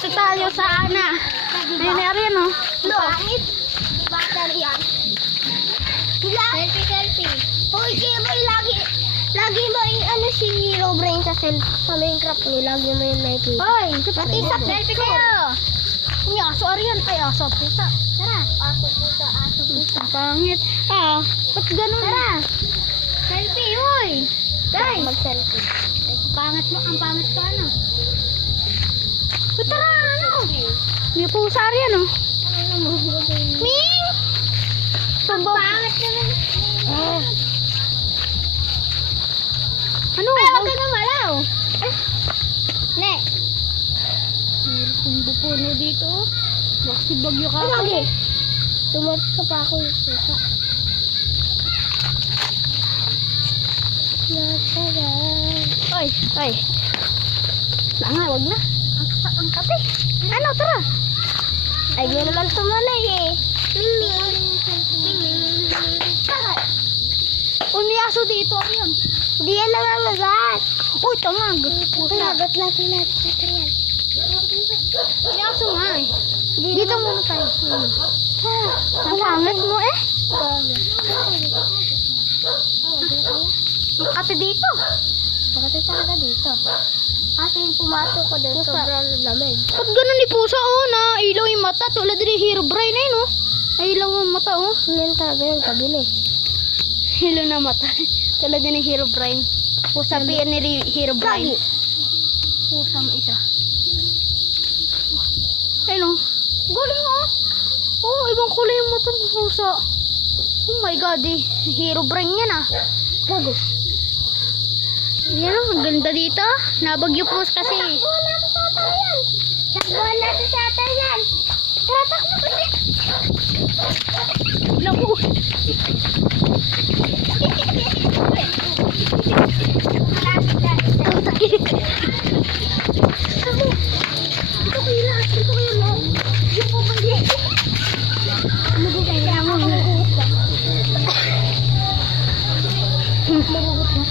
Dito tayo sa Ana. Ayun na rin, no? Pangit. Battery yan. Selfie. Hoy, Kiboy, lagi mo yung ano si Hero Brain sa Minecraft niyo. Lagi mo yung nakikita. Hoy, Pati sa selfie kayo. May aso ariyan. Ay, aso, pusa. Tara. Aso pusa. Ang pangit. Ah, ba't ganun? Tara. Selfie, hoy. Guys, Mag-selfie. pangit mo. Ang pangit ka, ano? Tara, ano? May pusa ariyan, no? Ming! Pangit naman. Ano? Ay, huwag ka na malaw. Ne. Kung bupuno dito. Bakit bagyo ka? Lagi. Tumarsa pa ako yung pusa. Ay, ay. Wala nga, wag na. Ang kape. Ano, tara. Ay, yun naman tumalay eh. Uy, may aso dito. Ano yun? Hindi yan nangangagat. Uy, tamag. Nangangagat natin yan. May aso nga eh. Dito muna tayo. Ang pangit mo eh. Ang kape dito. Bakit talaga dito? Kasi yung pumasok ko doon, sobrang lamig. Ba't ganun ni pusa oh, na ilaw yung mata. Tulad din yung hero brain eh no. Ay, ilaw yung mata oh. Yan talaga yung kabili. Ilaw na mata. Tulad din yung hero brain. Pusa piyan ni hero brain. Pusang isa. Ayun oh. Galing oh. Oh, ibang kulay yung mata ng pusa. Oh my god eh. Hero brain yan ah. Gago. Yan oh, ang ganda dito. Nabagyo po kasi. Takbuhan natin sa atin yan. Tara, takbo kasi. Naku. Ang sakit. Dito kayo lahat. Dito kayo lahat. Yung pumalik. Magugot ka. Magugot ka. Magugot ka.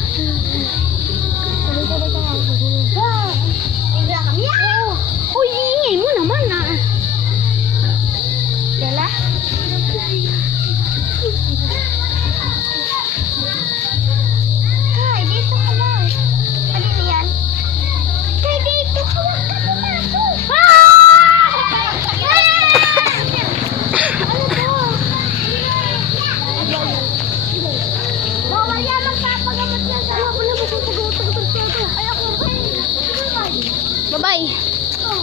Bigla kami. Uy, iingay mo naman ah. Dala. Ay, dito ka lang. Alin yan? Kay dito ka lang ka pumasok. Ano to? Bawal yan magpapagamot yan sa... Wala ba siyang pagamot? Ay, ako rin. Bye-bye. Oh.